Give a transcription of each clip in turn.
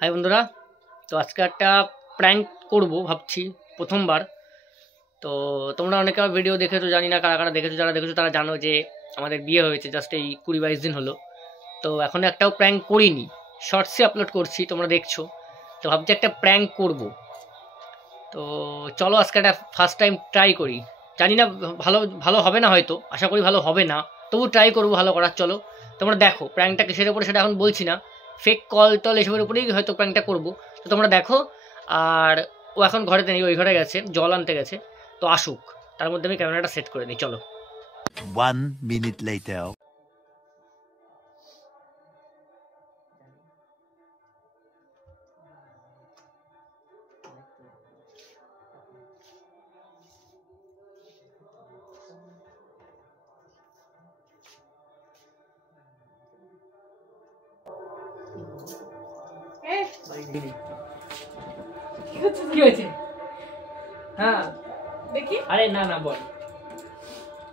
High বন্ধুরা, তো আজকে একটা প্র্যাঙ্ক করব ভাবছি, প্রথমবার। তো তোমরা অনেকে আমার ভিডিও দেখেছো, জানি না কারা কারা দেখেছো। যারা দেখেছো তারা জানো যে আমাদের বিয়ে হয়েছে জাস্ট এই 20-22 দিন হলো। তো এখন একটাও প্র্যাঙ্ক করিনি, শর্টসে আপলোড করছি, তোমরা দেখছো। তো ভাবছি একটা প্র্যাঙ্ক করব। তো চলো আজকে একটা ফার্স্ট টাইম ট্রাই করি। জানি না ভালো ভালো হবে না, হয়তো আশা করি ভালো হবে না, তবু ট্রাই করবো ভালো করার। চলো তোমরা দেখো প্র্যাঙ্কটা কিসের উপরে সেটা এখন বলছি না, ফেক কল টল এসবের উপরেই হয়তো প্র্যাঙ্কটা করবো। তো তোমরা দেখো। আর ও এখন ঘরেতে নেই, ওই ঘরে গেছে, জল আনতে গেছে। তো আসুক, তার মধ্যে আমি ক্যামেরাটা সেট করে নিই। চলো। 1 minute later. কি হয়েছে? হ্যাঁ দেখি। আরে না না, বল।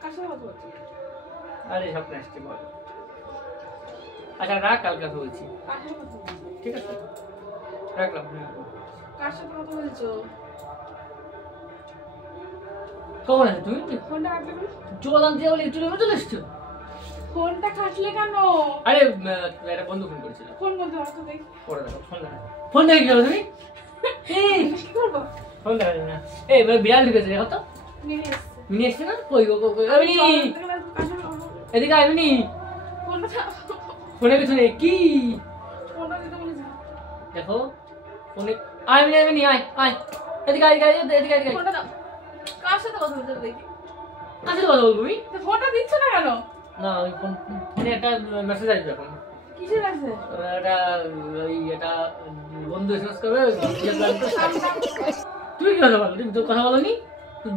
কার সাথে কথা বলছিস? আরে স্বপ্ন আসছে, বল। আচ্ছা রাখ, কালকে কথা বলছি। কার সাথে কথা বলছিস? ঠিক আছে, রাখলাম। কার সাথে কথা বলছো? কখন আছে তুমি? ফোনটা কাটলে কেন? জল আনতে বলে চলে চলে এসছো? ফোনটা কাটলে কেন? আরে একটা বন্ধু ফোন করেছিল। ফোন বন্ধ রাখো তো দেখি। পরে দেখো, ফোন দেখো। ফোন দেখে গেলো তুমি? কি করবো? ফোন দেখা যায় না। এই বিড়াল ঢুকেছে, দেখো তো। মিনি এসছে। মিনি এসছে না? কই গো কই? মিনি এদিকে আয় মিনি। ফোনটা ফোনে কিছু নেই কি? ফোনটা দিতে বলেছি। দেখো ফোনে। আয় মিনি, মিনি আয় আয়, এদিকে আয়, এদিকে এদিকে। ফোনটা দাও। কার সাথে কথা বলছো দেখি? কাছে কথা বলবো তুমি? তো ফোনটা দিচ্ছ না কেন? না ওই ফোনে একটা মেসেজ আসবে এখন। কিসের আছে? একটা ওই এটা বন্ধু এসএমএস করবে। তুমি কি কথা বলো? তুমি তো কথা বলো নি,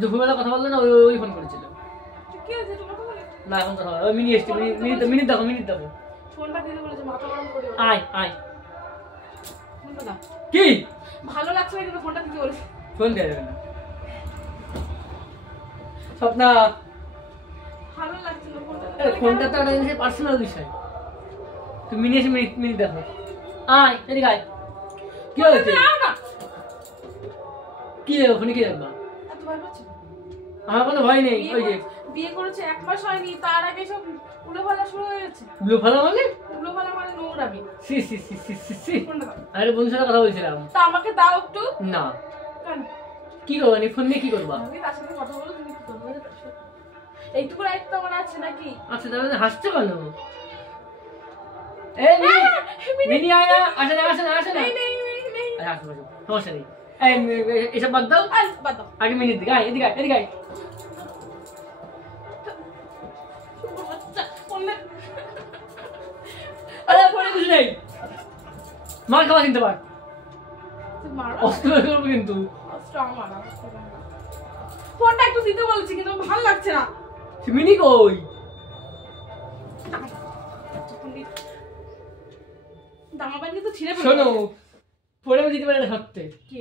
দুপুরবেলা কথা বললো না, ওই ফোন করেছিল। কি আছে তুমি কথা বলে? না এখন কথা বলো। ওই মিনি এসছে, মিনিট দেখো, মিনিট দেখো। ফোনটা দিতে বলেছে, মাথা গরম করিও না। আয় আয়। ফোনটা দাও। কি ভালো লাগছে না কিন্তু ফোনটা দিতে বলেছে। ফোন দেওয়া যাবে না স্বপ্না। ভালো লাগছে না ফোনটা। ফোনটা তো একটা পার্সোনাল বিষয়। তুমি মিনি এসে মিনিট দেখো। আয় এদিকে আয়। কি হয়েছে? কি ওখানে কি দেখবা? এত ভয় পাচ্ছ? আমার কোনো ভয় নেই। ওই যে বিয়ে করেছে 1 মাস হয়নি, তার আগে সব উলোফালা শুরু হয়ে গেছে। ব্লু ফলো মানে? উলোফালা মানে নোংরামি। সি সি সি সি সি সি। ফোনটা দাও। আরে বন্ধুর সাথে কথা বলছিলাম। তা আমাকে দাও একটু। না কেন? কি করবা? ফোন নিয়ে কি করবা? আমি তার সাথে কথা বলো, তুমি কি করবে? এইটুকু দায়িত্ব আমার আছে নাকি? আচ্ছা তাহলে হাসছো কেন? এই মিনি আয় না, আসে না আসে না আসে না। নেই নেই নেই। আরে আসো আসো, সমস্যা নেই। এই এসব বাদ দাও, বাদ দাও। আগে মিনিট দিকে আয়, এদিকে আয়, এদিকে আয়। আরে ফোনে কিছু নেই, মার খাওয়া কিনতে পার। অস্ত্র করবো কিন্তু। ফোনটা একটু দিতে বলছি কিন্তু ভালো লাগছে না। মিনি কই? দামা বানিয়ে তো ছিঁড়ে শোনো, ফোনে দিতে পারে না সত্যি। কি?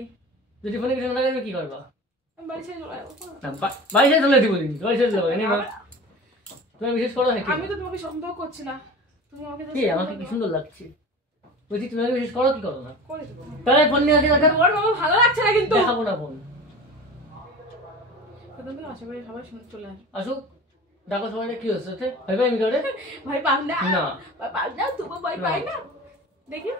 যদি ফোনে কিছু না করবে কি করবা? আমি বাড়ি ছেড়ে চলে যাবো। বাড়ি ছেড়ে চলে দিব, বাড়ি ছেড়ে চলে যাবো। তুমি বিশেষ করো নাকি? আমি তো তোমাকে সন্দেহ করছি না, তুমি আমাকে কি আমাকে কি সুন্দর লাগছে বলছি, তুমি আমাকে বিশেষ করো কি করো না? করে দেবো। তাহলে ফোন নিয়ে আসি দরকার। ওর বাবা ভালো লাগছে না কিন্তু। দেখাবো না ফোন। তুমি আশেপাশে সবাই শুনে চলে আসবে। আসুক, দেখো সবাই কি হচ্ছে ওতে। ভাই ভাই আমি করে ভাই পাস না? না পাস না, তুমি ভাই পাই না। দেখি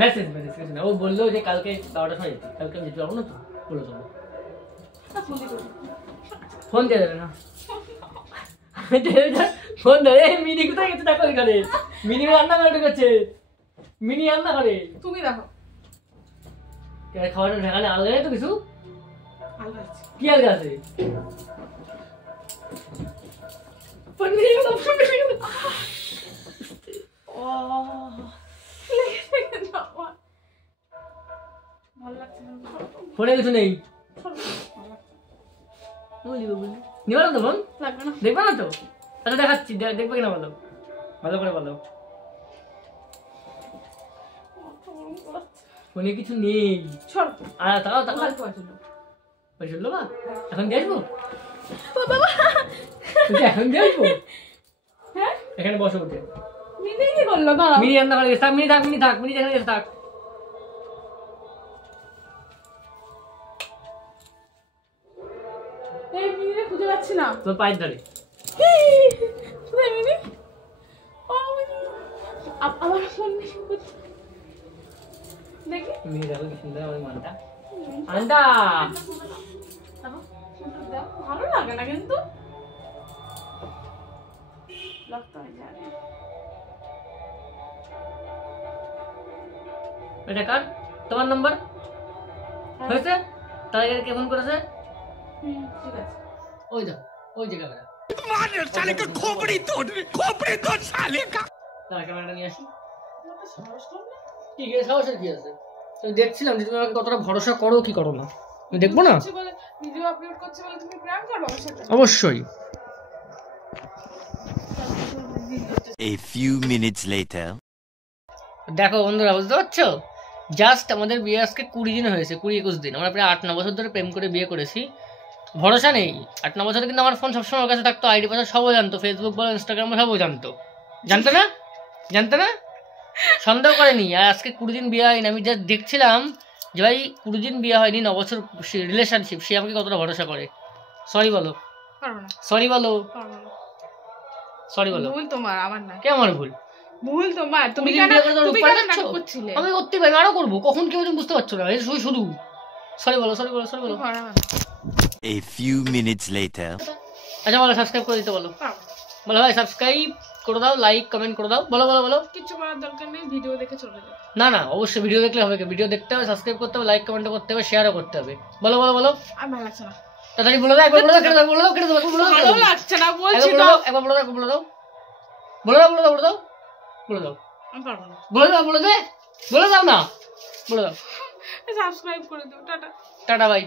মেসেজ মেসেজ কিছু না। ও বললো যে কালকে 12টার সময় যেতে, কালকে আমি যেতে পারবো না, তো বলে দেবো। ফোন দিয়ে দেবে না। ফোন দেবে। মিনি কোথায় গেছে দেখো এখানে। মিনি রান্না করে ঢুকেছে। মিনি রান্না করে। তুমি দেখো খাবারটা ঢাকালে আলাদা নেই তো কিছু? ভালো লাগছে। কি আগে আছে? ফোন নিয়ে গেলো, ফোন নিয়ে গেলো। ও ভালো লাগছে না। ফোনে কিছু নেই। ভালো লাগছে। নিবা না তো ফোন? লাগবে না। দেখবা না তো? আচ্ছা দেখাচ্ছি, দেখবে কিনা বলো, ভালো করে বলো। ফোনে কিছু নেই। সরো। আর তাকাও তাকাও। ভালো করে চলো। শুনলো বা? এখন দিয়ে আসবো? ও বাবা, এখন দিয়ে আসবো? হ্যাঁ এখানে বসো উঠে। মিনি কি করলো দাঁড়াও মিনি রান্না করে থাক, মিনি থাক, মিনি থাক, মিনি যেখানে গেছে থাক। এই মিনিরে খুঁজে পাচ্ছি না তোর পায়ের ধারে। কোথায় মিনি ও মিনি আমার ফোন দেখি মিনি দেখো কি সুন্দর আমার মানটা। আন্ডা ভালো লাগে না কিন্তু লাগতো না জানি এটা কার? তোমার নাম্বার হয়েছে? তার আগে কে ফোন করেছে? ঠিক আছে ওই দেখো, ওই যে ক্যামেরা। তার ক্যামেরাটা নিয়ে আসি। কি সাহসের কি আছে? আমি দেখছিলাম যে তুমি আমাকে কতটা ভরসা করো কি করো না। আমি দেখবো না? ভিডিও আপলোড করছে বলে তুমি প্র্যাঙ্ক করবে আমার সাথে অবশ্যই। A few minutes later. দেখো বন্ধুরা, বুঝতে পারছো? জাস্ট আমাদের বিয়ে আজকে 20 দিন হয়েছে, 20-21 দিন। আমরা প্রায় 8-9 বছর ধরে প্রেম করে বিয়ে করেছি। ভরসা নেই। 8-9 বছরে কিন্তু আমার ফোন সবসময় ওর কাছে থাকতো, আইডি পাসওয়ার্ড সবও জানতো, ফেসবুক বলো ইনস্টাগ্রাম সবও জানতো। জানতো না? জানতো না? সন্দেহ করেনি। আর আজকে 20 দিন বিয়ে হয়নি। আমি জাস্ট দেখছিলাম যে ভাই 20 দিন বিয়ে হয়নি, 9 বছর রিলেশনশিপ, সে আমাকে কতটা ভরসা করে। সরি বলো, পারবো না সরি বলো, পারবো না সরি বলো। ভুল তোমার আমার না কে আমার ভুল? ভুল তোমার তুমি কেন কেন বিয়ে করে তুমি উপায় কেন পাচ্ছ? নাটক করছিলে আমি করতে পারি, আরো করবো। কখন কেউ তুমি বুঝতে পারছো না? এই শুধু সরি বলো, সরি বলো, সরি বলো। পারবো না A few minutes later. আচ্ছা বলো, সাবস্ক্রাইব করে দিতে বলো। পারবো বলো ভাই সাবস্ক্রাইব করে দাও, লাইক কমেন্ট করে দাও। বলো বলো বলো। কিছু করার দরকার নেই ভিডিও দেখে চলে যাও না না, অবশ্যই ভিডিও দেখলে হবে। ভিডিও দেখতে হবে, সাবস্ক্রাইব করতে হবে, লাইক কমেন্ট করতে হবে, শেয়ারও করতে হবে। বলো বলো বলো। আর ভালো লাগছে না তাড়াতাড়ি বলে দাও, একবার বলে দাও, কেটে দাও, বলে দাও, কেটে দাও, একবার বলে দাও, ভালো লাগছে না বলছি একবার বলে তো দাও, একবার বলে দাও, বলে দাও, বলে দাও, বলে দাও, বলে দাও, বলে দাও, আমি পারবো না বলে দাও, বলে দে, বলে দাও না, বলে দাও। সাবস্ক্রাইব করে দিও টাটা টাটা বাই।